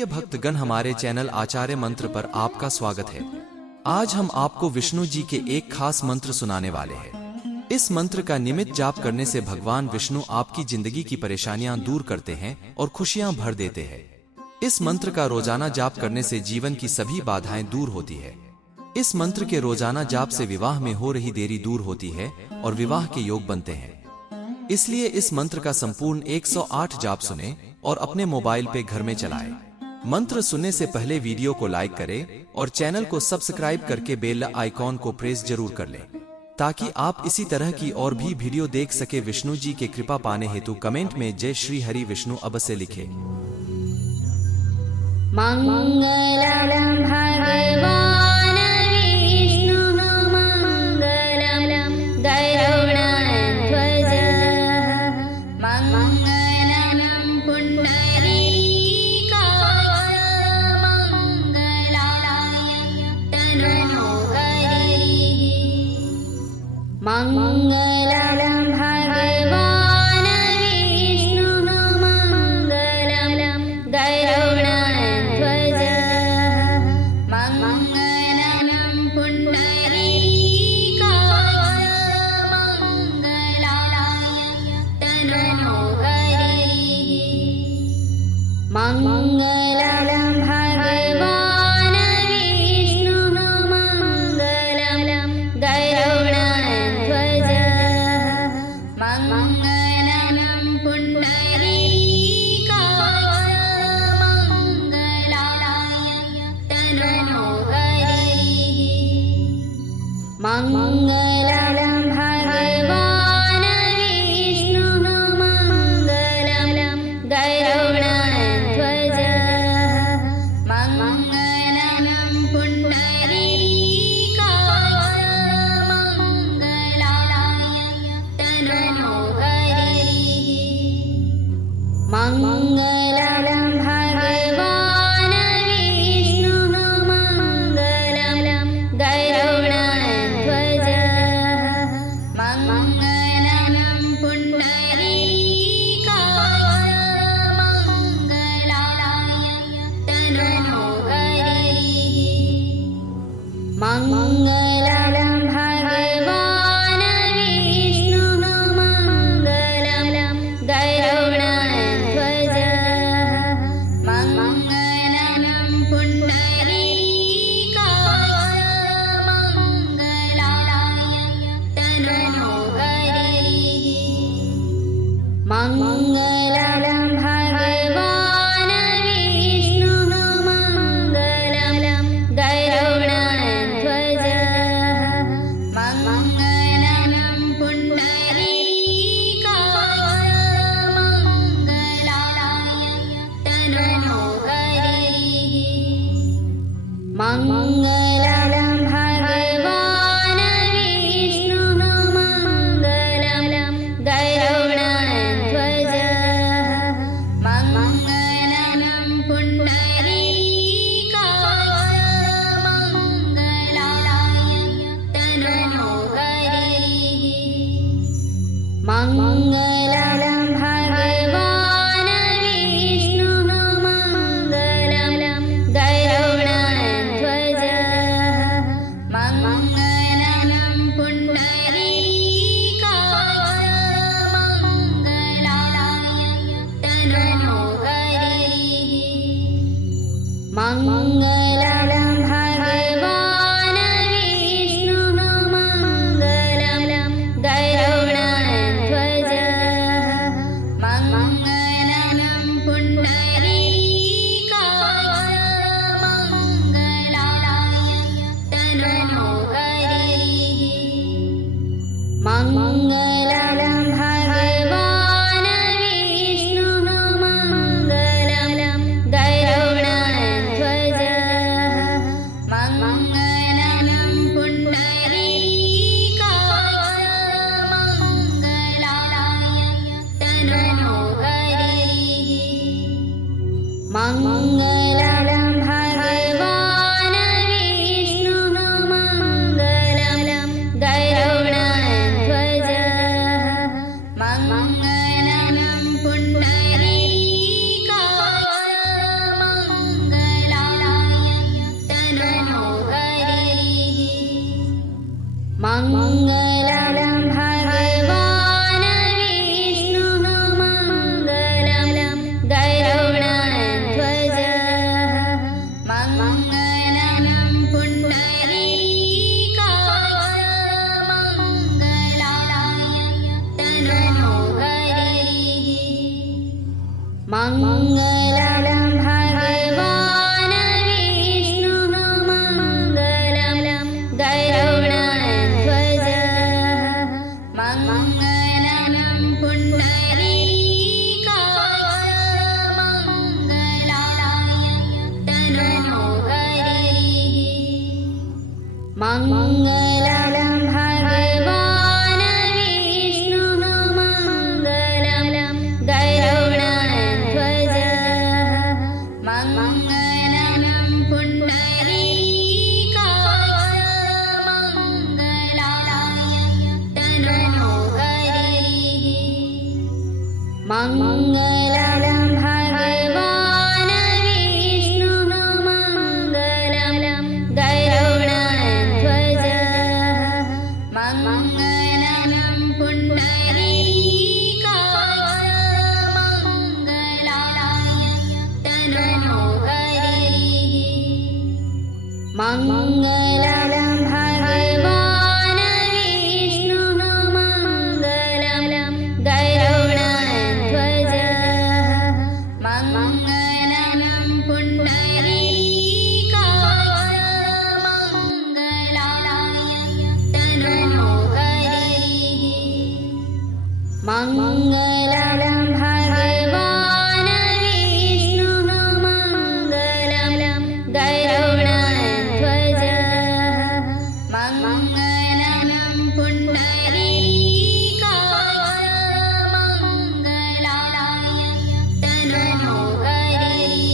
प्रिय भक्तगण, हमारे चैनल आचार्य मंत्र पर आपका स्वागत है। आज हम आपको विष्णु जी के एक खास मंत्र सुनाने वाले हैं। इस मंत्र का नियमित जाप करने से भगवान विष्णु आपकी जिंदगी की परेशानियां दूर करते हैं और खुशियां भर देते हैं। इस मंत्र का रोजाना जाप करने से जीवन की सभी बाधाएं दूर होती है। इस मंत्र के रोजाना जाप से विवाह में हो रही देरी दूर होती है और विवाह के योग बनते हैं। इसलिए इस मंत्र का संपूर्ण 108 जाप सुने और अपने मोबाइल पे घर में चलाएं। मंत्र सुनने से पहले वीडियो को लाइक करें और चैनल को सब्सक्राइब करके बेल आइकॉन को प्रेस जरूर कर लें, ताकि आप इसी तरह की और भी वीडियो देख सके। विष्णु जी के कृपा पाने हेतु कमेंट में जय श्री हरि विष्णु अवश्य लिखें। मंगलम भगवान विष्णु मंगलम गरुड़ध्वज मंगलम पुंडरीकाक्ष मंगलाय तनोहरि मंगलम भगवान विष्णु मंगलम गरुड़ध्वज मंगलम पुंडरीकाक्ष मंगलाय तनोहरि मंगलम भगवान विष्णु मंगलम गरुड़ध्वज मंगलम पुंडरीकाक्ष मंगलाय तनोहरि मंगलम भगवान विष्णु मंगलम गरुड़ध्वज मंगलम पुंडरीकाक्ष मंगलाय तनोहरि मंगलम भगवान विष्णु मंगलम गरुड़ध्वज मंगलम पुंडरीकाक्ष मंगलाय तनोहरि मंगलम भगवान विष्णु मंगलम गरुड़ध्वज मंगलम पुंडरीकाक्ष मंगलाय तनोहरि मंगलम भगवान विष्णु मंगलम गरुड़ध्वज मंगलम पुंडरीकाक्ष मंगलाय तनोहरि मंगलम भगवान विष्णु मंगलम गरुड़ध्वज मंगलम पुंडरीकाक्ष मंगलाय तनोहरि मंगलम भगवान विष्णु मंगलम गरुड़ध्वज मंगलम पुंडरीकाक्ष मंगलाय तनोहरि मंगलम भगवान विष्णु मंगलम गरुड़ध्वज मंगलम पुंडरीकाक्ष मंगलाय तनोहरि मंगलम भगवान विष्णु मंगलम गरुड़ध्वज मंगलम पुंडरीकाक्ष मंगलाय तनोहरि मंगलम भगवान विष्णु मंगलम गरुड़ध्वज मंगलम पुंडरीकाक्ष मङ्गलं भगवान् विष्णुः मङ्गलं गरुडध्वजः मङ्गलं पुण्डरीकाक्षः मङ्गलाय तनोहरिः मङ्गलं भगवान् विष्णुः मङ्गलं गरुडध्वजः मङ्गलं पुण्डरीकाक्षः मङ्गलाय तनोहरिः मङ्गलं भगवान् विष्णुः मङ्गलं गरुडध्वजः मङ्गलं पुण्डरीकाक्षः मङ्गलाय तनोहरिः मङ्गलं भगवान् विष्णुः मङ्गलं गरुडध्वजः मङ्गलं पुण्डरीकाक्षः मङ्गलाय तनोहरिः मङ्गलं भगवान् विष्णुः मङ्गलं गरुडध्वजः मङ्गलं पुण्डरीकाक्षः मङ्गलाय तनोहरिः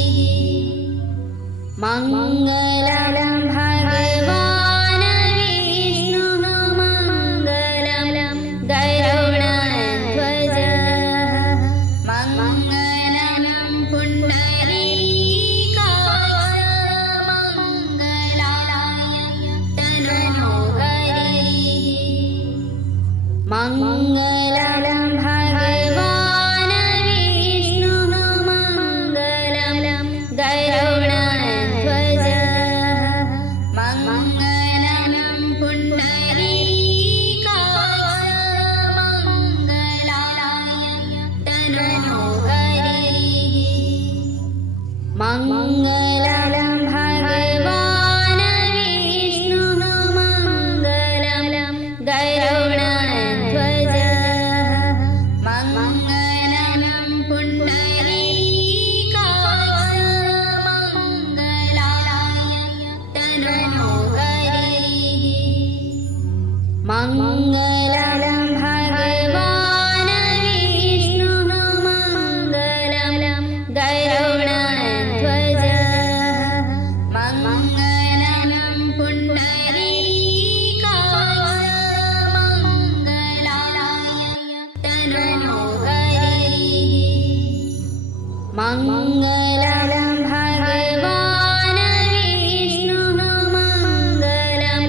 मङ्गलं भगवान् विष्णुः मङ्गलं गरुडध्वजः मङ्गलं पुण्डरीकाक्षः मङ्गलाय तनोहरिः मङ्गलं भगवान् विष्णुः मङ्गलं गरुडध्वजः मङ्गलं पुण्डरीकाक्षः मङ्गलाय तनोहरिः मङ्गलं भगवान् विष्णुः मङ्गलं गरुडध्वजः मङ्गलं पुण्डरीकाक्षः मङ्गलाय तनोहरिः मङ्गलं भगवान् विष्णुः मङ्गलं गरुडध्वजः मङ्गलं पुण्डरीकाक्षः मङ्गलाय तनोहरिः मङ्गलं भगवान् विष्णुः मङ्गलं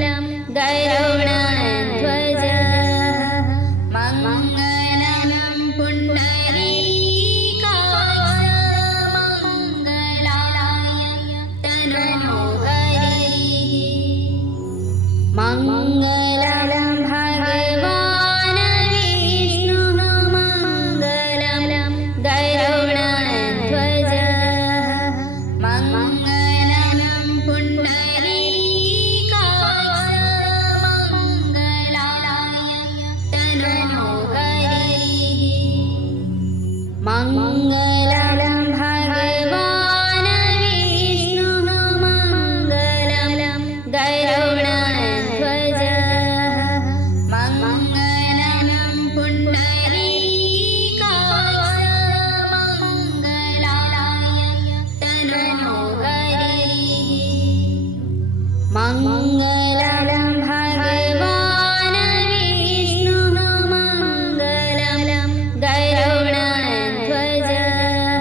गरुडध्वजः मङ्गलं पुण्डरीकाक्षः मङ्गलाय तनोहरिः मङ्गलं भगवान् विष्णुः मङ्गलं गरुडध्वजः मङ्गलं पुण्डरीकाक्षः मङ्गलाय तनोहरिः मङ्गलं भगवान् विष्णुः मङ्गलं गरुडध्वजः मङ्गलं पुण्डरीकाक्षः मङ्गलाय तनोहरिः मङ्गलं भगवान् विष्णुः मङ्गलं गरुडध्वजः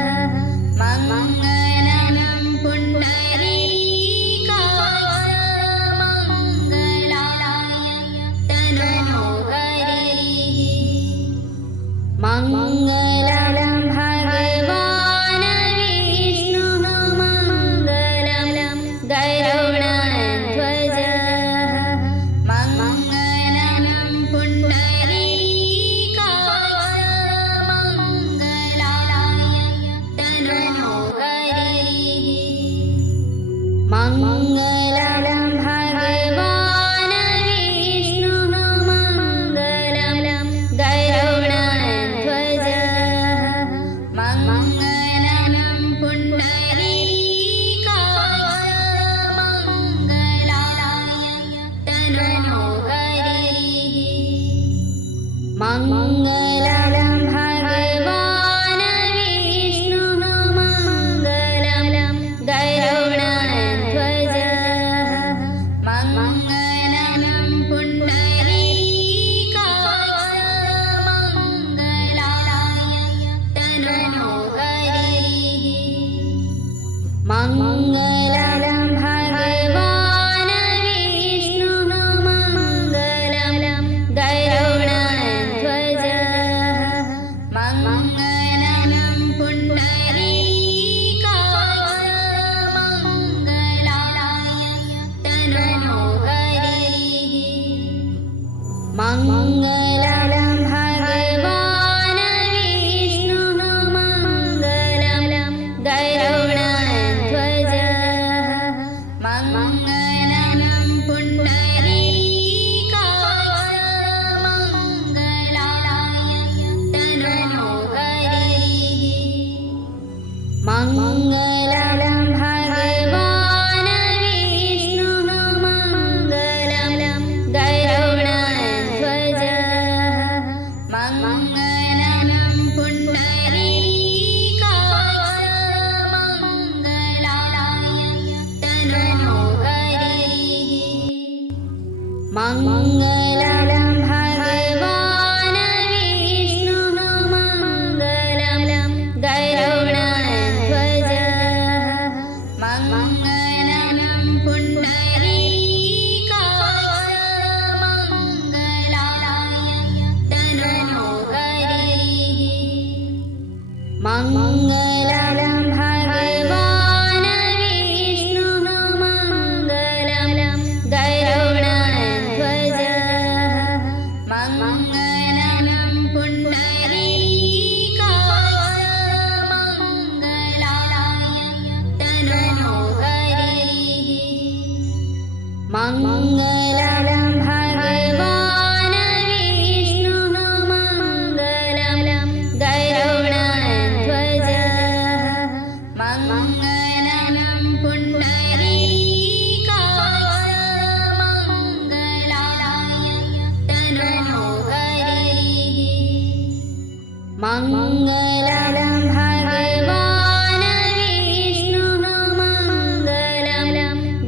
मङ्गलं भगवान् विष्णुः मङ्गलं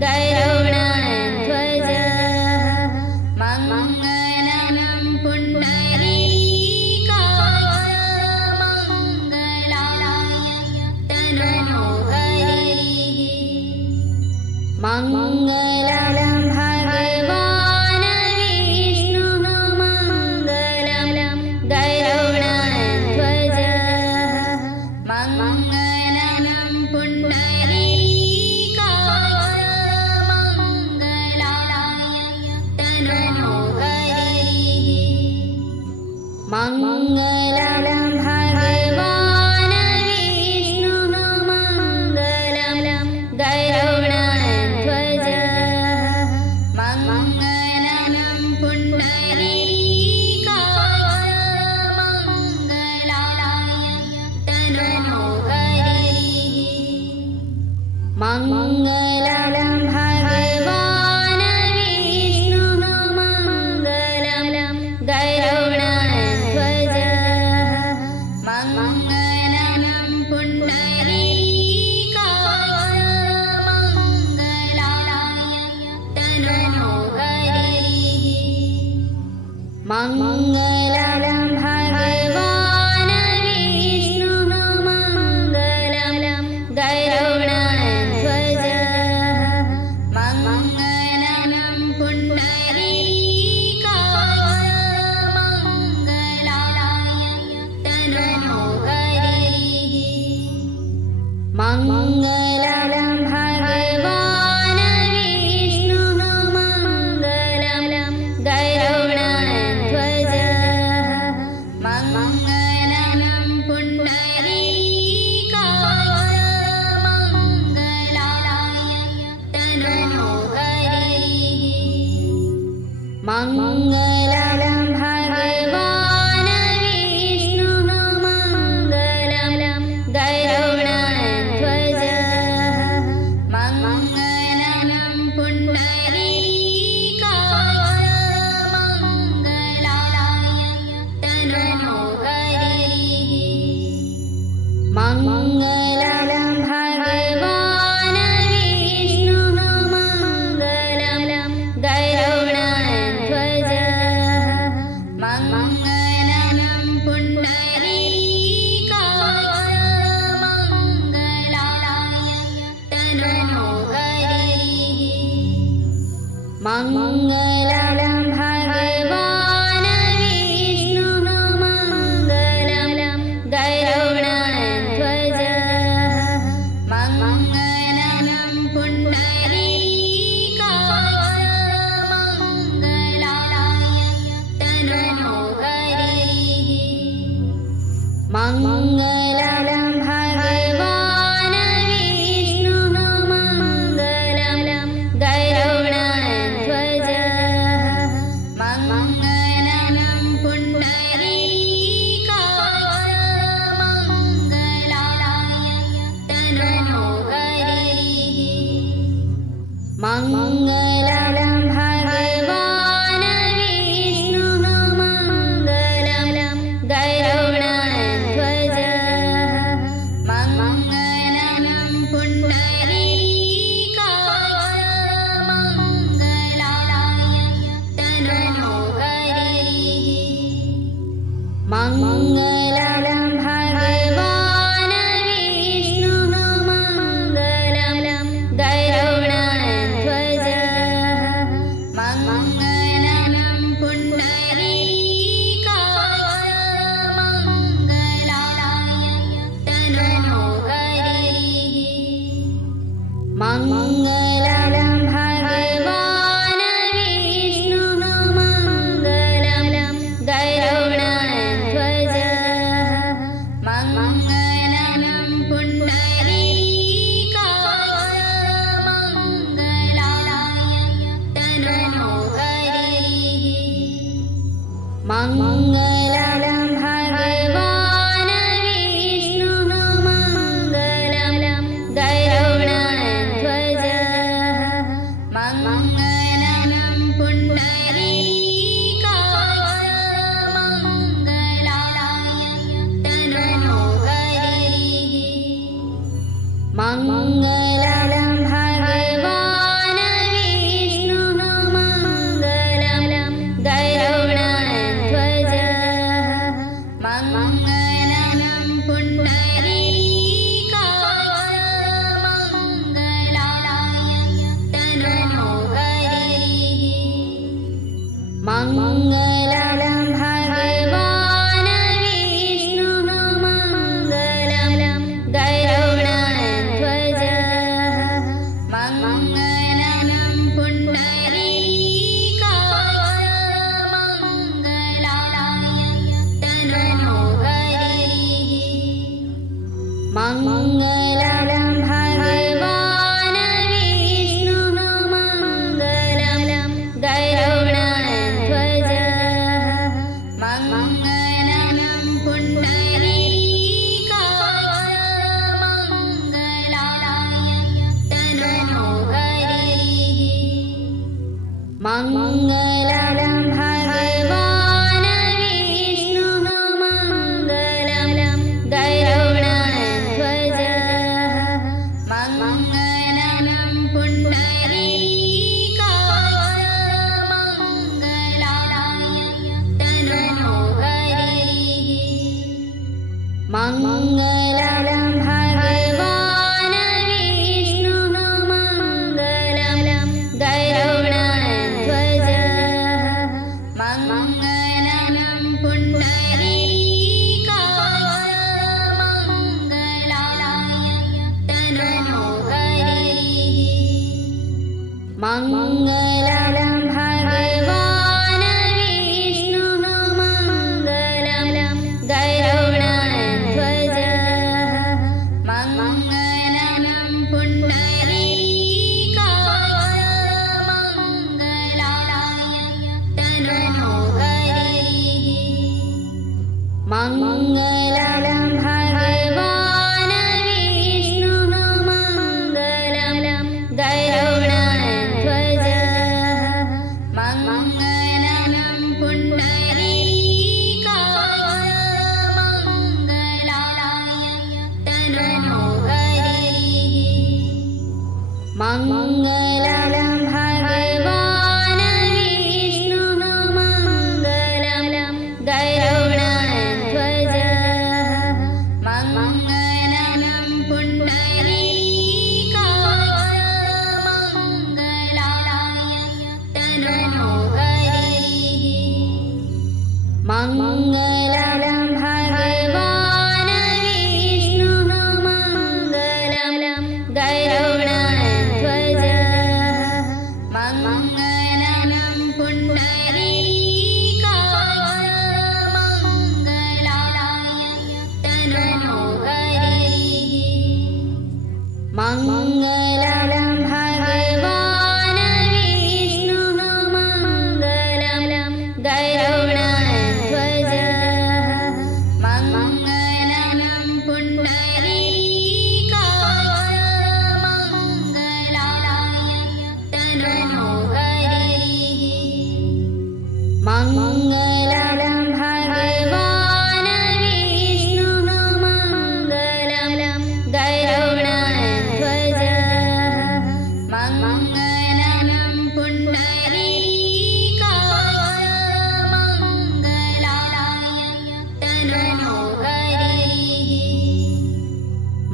गरुडध्वजः मङ्गलं पुण्डरीकाक्ष मङ्गलाय तनोहरिः मङ्गलं भगवान् विष्णुः मङ्गलं गरुडध्वजः मङ्गलं पुण्डरीकाक्ष मङ्गलाय तनोहरिः मङ्गलं भगवान् विष्णुः मङ्गलं गरुडध्वजः मङ्गलं पुण्डरीकाक्ष मङ्गलाय तनोहरिः मङ्गलं भगवान् विष्णुः मङ्गलं गरुडध्वजः मङ्गलं पुण्डरीकाक्ष मङ्गलाय तनोहरिः मङ्गलं भगवान् विष्णुः मङ्गलं गरुडध्वजः मङ्गलं पुण्डरीकाक्ष मङ्गलाय तनोहरिः मङ्गलं भगवान् विष्णुः मङ्गलं गरुडध्वजः मङ्गलं पुण्डरीकाक्ष मङ्गलाय तनोहरिः मङ्गलं भगवान् विष्णुः मङ्गलं गरुडध्वजः मङ्गलं पुण्डरीकाक्ष मङ्गलाय तनोहरिः मङ्गलं भगवान् विष्णुः मङ्गलं गरुडध्वजः मङ्गलं पुण्डरीकाक्ष मङ्गलाय तनोहरिः मङ्गलं भगवान् विष्णुः मङ्गलं गरुडध्वजः मङ्गलं पुण्डरीकाक्ष मङ्गलाय तनोहरिः मङ्गलं भगवान् विष्णुः मङ्गलं गरुडध्वजः मङ्गलं पुण्डरीकाक्ष मङ्गलाय तनोहरिः मङ्गलं भगवान् विष्णुः मङ्गलं गरुडध्वजः मङ्गलं पुण्डरीकाक्ष मङ्गलाय तनोहरिः मङ्गलं भगवान् विष्णुः मङ्गलं गरुडध्वजः मङ्गलं पुण्डरीकाक्ष मङ्गलाय तनोहरिः मङ्गलं भगवान् विष्णुः मङ्गलं गरुडध्वजः मङ्गलं पुण्डरीकाक्ष मङ्गलाय तनोहरि मङ्गलं भगवान् विष्णुः मङ्गलं गरुडध्वज मङ्गलं पुण्डरीकाक्ष मङ्गलाय तनोहरि मङ्गलं भगवान् विष्णुः मङ्गलं गरुडध्वज मङ्गलं पुण्डरीकाक्ष मङ्गलाय तनोहरि मङ्गलं भगवान् विष्णुः मङ्गलं गरुडध्वज मङ्गलं पुण्डरीकाक्ष मङ्गलाय तनोहरि मङ्गलं भगवान् विष्णुः मङ्गलं गरुडध्वज मङ्गलं पुण्डरीकाक्ष मङ्गलाय तनोहरि मङ्गलं भगवान् विष्णुः मङ्गलं गरुडध्वज मङ्गलं पुण्डरीकाक्ष मङ्गलाय तनोहरि मङ्गलं भगवान् विष्णुः मङ्गलं गरुडध्वज मङ्गलं पुण्डरीकाक्ष मङ्गलाय तनोहरि मङ्गलं भगवान् विष्णुः मङ्गलं गरुडध्वज मङ्गलं पुण्डरीकाक्ष मङ्गलाय तनोहरि मङ्गलं भगवान् विष्णुः मङ्गलं गरुडध्वज मङ्गलं पुण्डरीकाक्ष मङ्गलाय तनोहरि मङ्गलं भगवान् विष्णुः मङ्गलं गरुडध्वज मङ्गलं पुण्डरीकाक्ष मङ्गलाय तनोहरि मङ्गलं भगवान् विष्णुः मङ्गलं गरुडध्वज मङ्गलं पुण्डरीकाक्ष मङ्गलाय तनोहरि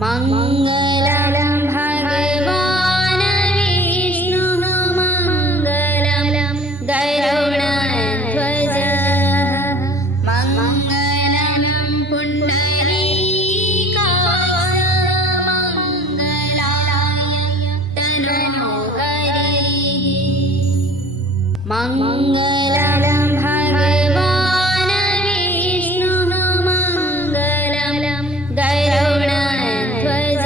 मङ्गलं भगवान् विष्णुः मङ्गलं गरुडध्वज मङ्गलं पुण्डरीकाक्ष मङ्गलाय तनोहरि मङ्गलं भगवान् विष्णुः मङ्गलं गरुडध्वज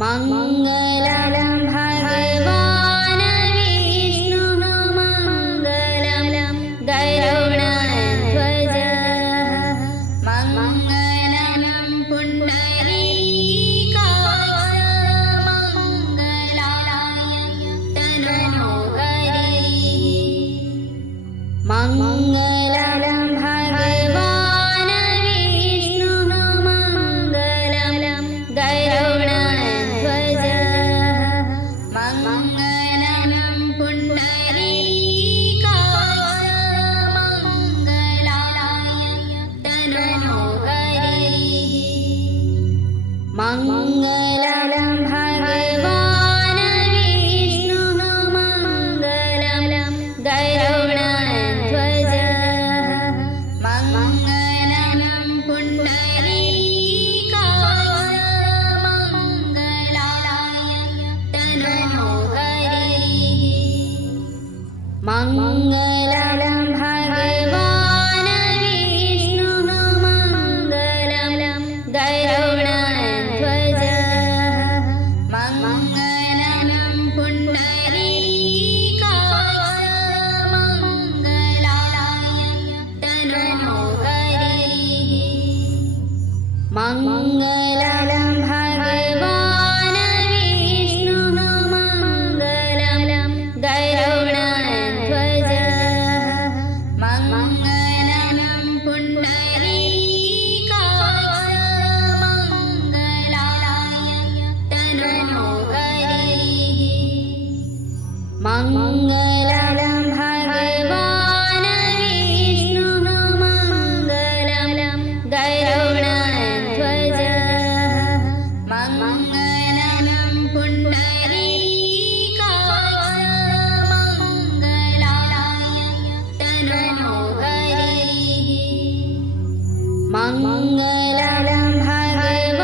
मङ्गलं भगवान् विष्णुः मङ्गलं गरुडध्वजः मङ्गलं पुण्डरीकाक्ष मङ्गलाय तनोहरिः मङ्गलं भगवान् विष्णुः मङ्गलं गरुडध्वजः मङ्गलं पुण्डरीकाक्ष मङ्गलाय तनोहरिः मङ्गलं भगवान् विष्णुः मङ्गलं गरुडध्वजः मङ्गलं पुण्डरीकाक्ष मङ्गलाय तनोहरिः मङ्गलं भगवान् विष्णुः मङ्गलं गरुडध्वजः मङ्गलं पुण्डरीकाक्ष मङ्गलाय तनोहरिः मङ्गलं भगवान् विष्णुः मङ्गलं गरुडध्वजः मङ्गलं पुण्डरीकाक्ष मङ्गलाय तनोहरिः मङ्गलं भगवान् विष्णुः मङ्गलं गरुडध्वजः मङ्गलं पुण्डरीकाक्ष मङ्गलाय तनोहरिः मङ्गलं भगवान्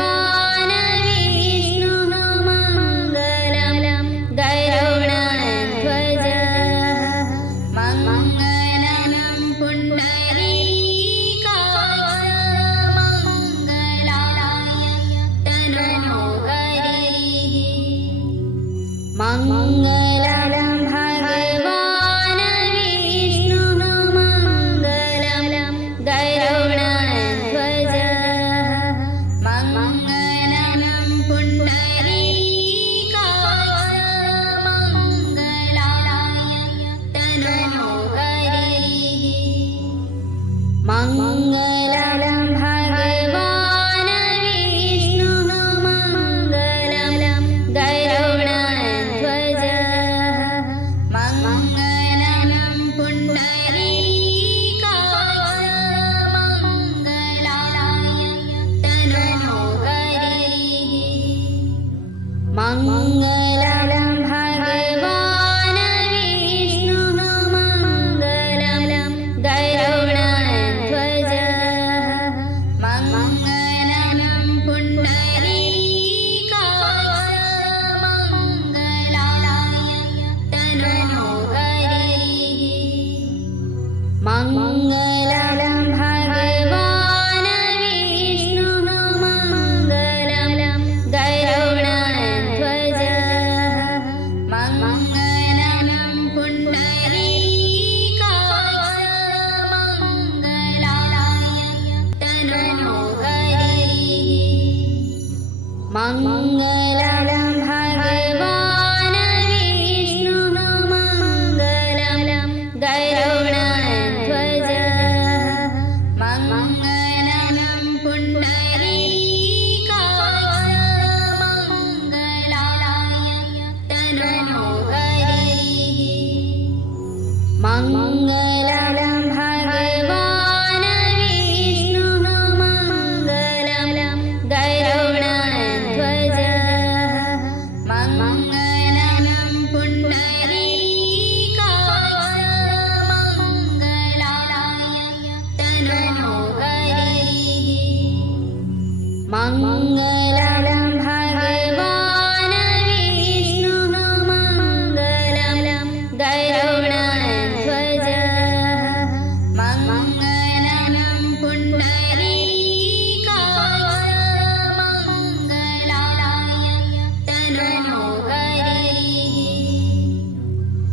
विष्णुः मङ्गलं गरुडध्वजः मङ्गलं पुण्डरीकाक्ष मङ्गलाय तनोहरिः मङ्गलं भगवान् विष्णुः मङ्गलं गरुडध्वजः मङ्गलं पुण्डरीकाक्ष मङ्गलाय तनोहरिः मङ्गलं भगवान् विष्णुः मङ्गलं गरुडध्वजः मङ्गलं पुण्डरीकाक्ष मङ्गलाय तनोहरिः मङ्गलं भगवान् विष्णुः मङ्गलं गरुडध्वजः मङ्गलं पुण्डरीकाक्ष मङ्गलाय तनोहरिः मङ्गलं भगवान् विष्णुः मङ्गलं गरुडध्वजः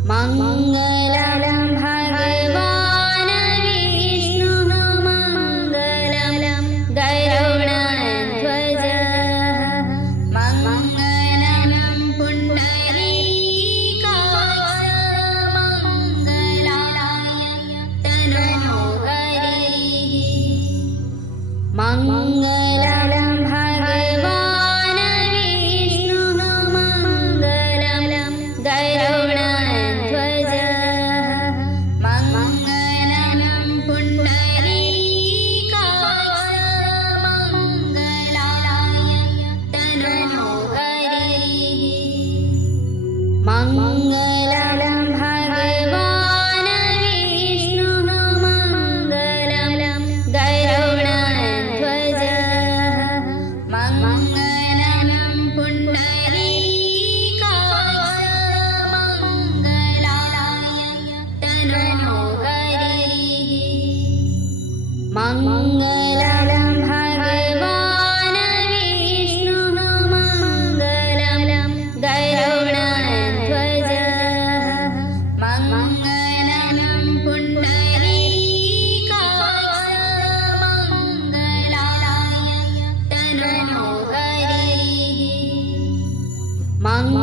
मङ्गलं भगवान् विष्णुः मङ्गलं गरुडध्वजः मङ्गलं पुण्डरीकाक्ष मङ्गलाय तनोहरिः मङ्गलं भगवान् विष्णुः मङ्गलं गरुडध्वजः मङ्गलं पुण्डरीकाक्ष मङ्गलाय तनोहरिः मङ्गलं भगवान् विष्णुः मङ्गलं गरुडध्वजः मङ्गलं पुण्डरीकाक्ष मङ्गलाय तनोहरिः मङ्गलं भगवान् विष्णुः मङ्गलं गरुडध्वजः मङ्गलं पुण्डरीकाक्ष मङ्गलाय तनोहरिः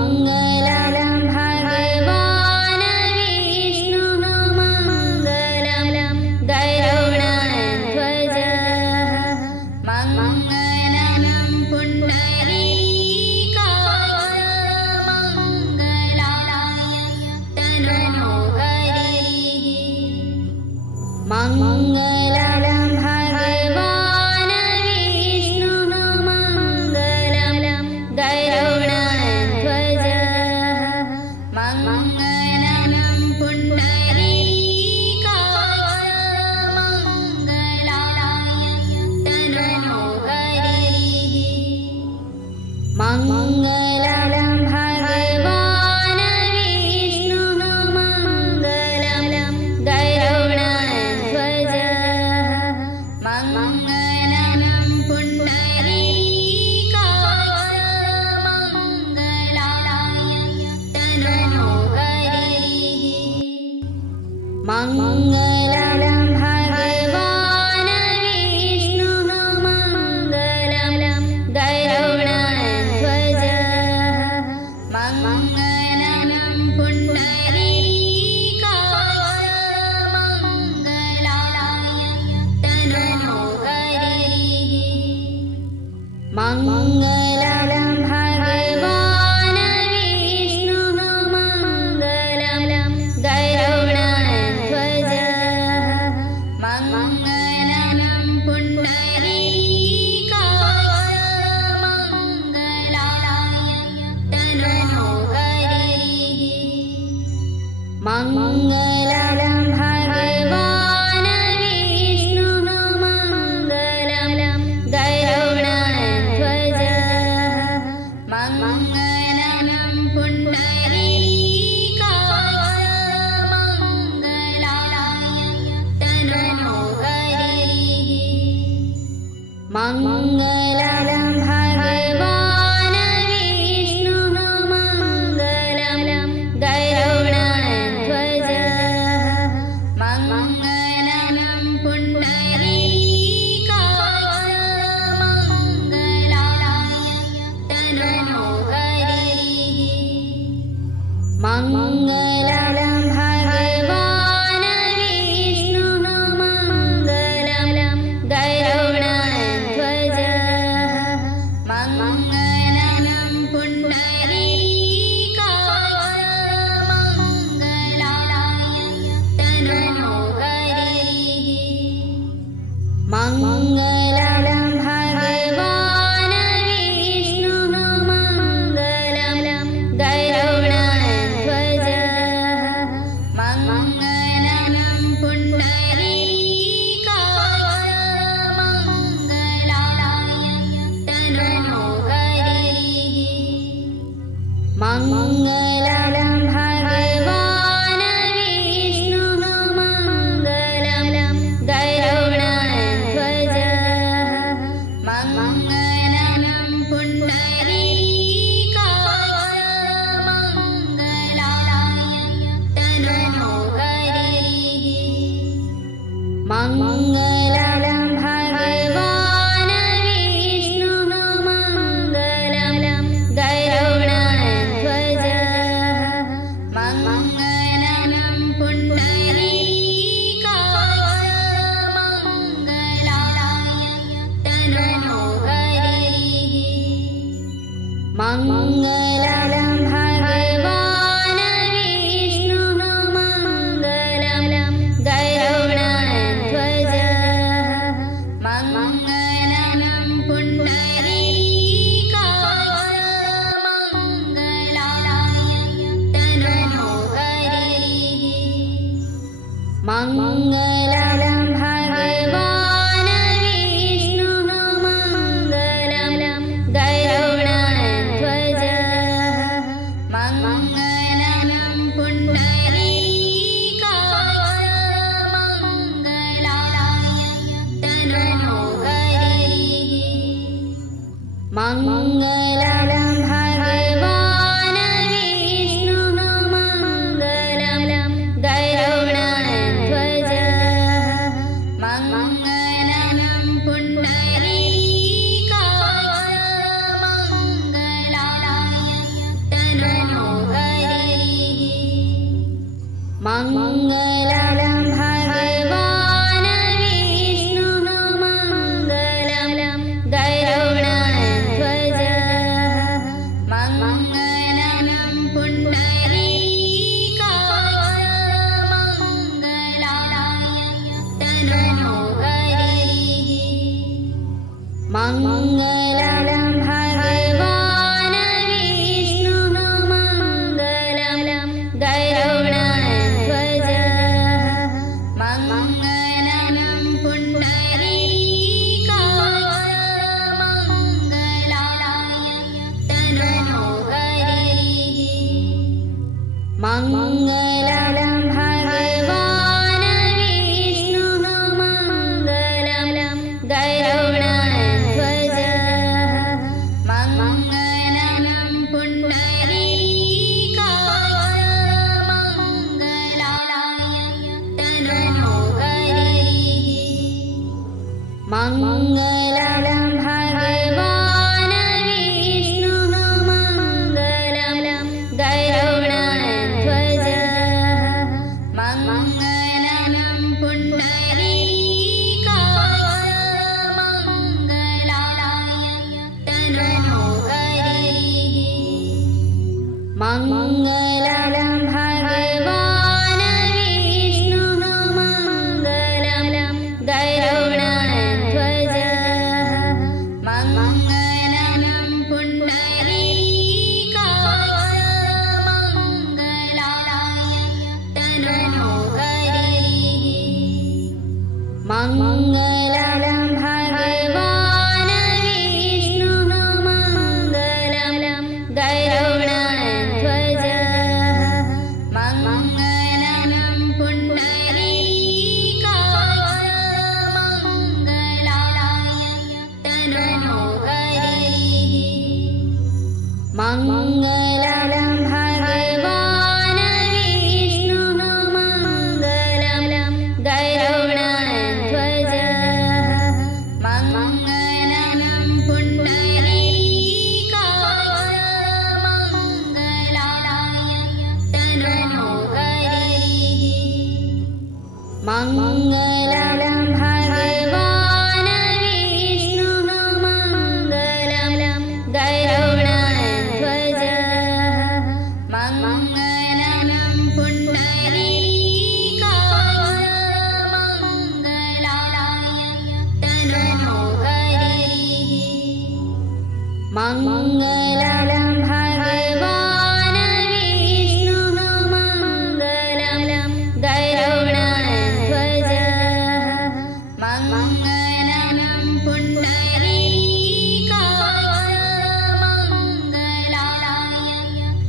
मङ्गलं भगवान् विष्णुः मङ्गलं गरुडध्वजः मङ्गलं पुण्डरीकाक्ष मङ्गलाय तनोहरिः मङ्गलं भगवान् विष्णुः मङ्गलं गरुडध्वजः मङ्गलं पुण्डरीकाक्ष मङ्गलाय तनोहरिः मङ्गलं भगवान् विष्णुः मङ्गलं गरुडध्वजः मङ्गलं पुण्डरीकाक्ष मङ्गलाय तनोहरिः मङ्गलं भगवान् विष्णुः मङ्गलं गरुडध्वजः मङ्गलं पुण्डरीकाक्ष मङ्गलाय तनोहरिः मङ्गलं भगवान् विष्णुः मङ्गलं गरुडध्वजः मङ्गलं पुण्डरीकाक्ष मङ्गलाय तनोहरिः मङ्गलं भगवान् विष्णुः मङ्गलं गरुडध्वजः मङ्गलं पुण्डरीकाक्ष मङ्गलाय तनोहरिः मङ्गलं भगवान् विष्णुः मङ्गलं गरुडध्वजः मङ्गलं पुण्डरीकाक्ष मङ्गलाय तनोहरिः मङ्गलं भगवान् विष्णुः मङ्गलं गरुडध्वजः मङ्गलं पुण्डरीकाक्ष मङ्गलाय तनोहरिः मङ्गलं भगवान् विष्णुः मङ्गलं गरुडध्वजः मङ्गलं पुण्डरीकाक्ष मङ्गलाय तनोहरिः मङ्गलं भगवान् विष्णुः मङ्गलं गरुडध्वजः मङ्गलं पुण्डरीकाक्ष मङ्गलं भगवान् विष्णुः मङ्गलं गरुडध्वजः मङ्गलं पुण्डरीकाक्ष मङ्गलाय तनोहरिः मङ्गलं भगवान् विष्णुः मङ्गलं गरुडध्वजः मङ्गलं पुण्डरीकाक्ष मङ्गलाय तनोहरिः मङ्गलं भगवान् विष्णुः मङ्गलं गरुडध्वजः मङ्गलं पुण्डरीकाक्ष मङ्गलाय तनोहरिः मङ्गलं भगवान् विष्णुः मङ्गलं गरुडध्वजः मङ्गलं पुण्डरीकाक्ष मङ्गलाय तनोहरिः मङ्गलं भगवान् विष्णुः मङ्गलं गरुडध्वजः मङ्गलं पुण्डरीकाक्ष मङ्गलाय तनोहरिः मङ्गलं भगवान् विष्णुः मङ्गलं गरुडध्वजः मङ्गलं पुण्डरीकाक्ष मङ्गलाय तनोहरिः मङ्गलं भगवान् विष्णुः मङ्गलं गरुडध्वजः मङ्गलं पुण्डरीकाक्ष मङ्गलाय तनोहरिः मङ्गलं भगवान् विष्णुः मङ्गलं गरुडध्वजः मङ्गलं पुण्डरीकाक्ष मङ्गलाय तनोहरिः मङ्गलं भगवान् विष्णुः मङ्गलं गरुडध्वजः मङ्गलं पुण्डरीकाक्ष मङ्गलाय तनोहरिः मङ्गलं भगवान् विष्णुः मङ्गलं गरुडध्वजः मङ्गलं पुण्डरीकाक्ष मङ्गलाय तनोहरिः मङ्गलं भगवान् विष्णुः मङ्गलं गरुडध्वजः मङ्गलं पुण्डरीकाक्ष मङ्गलाय तनोहरिः मङ्गलं भगवान् विष्णुः मङ्गलं गरुडध्वजः मङ्गलं पुण्डरीकाक्ष मङ्गलाय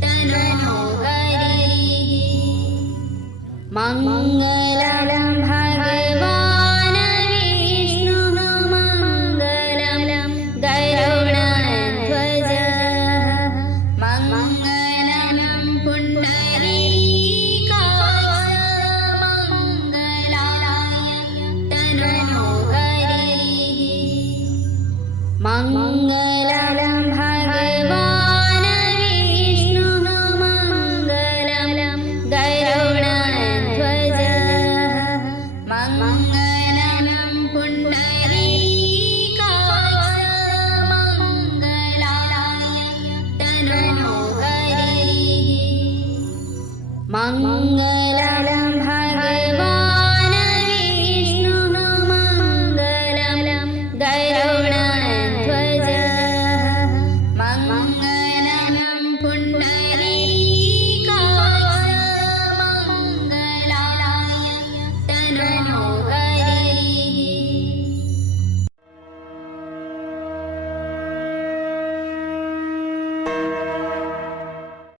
तनोहरिः मङ्गलं भगवान् विष्णुः मङ्गलं गरुडध्वजः मङ्गलं पुण्डरीकाक्ष मङ्गलाय तनोहरिः मङ्गलं भगवान् विष्णुः मङ्गलं गरुडध्वजः मङ्गलं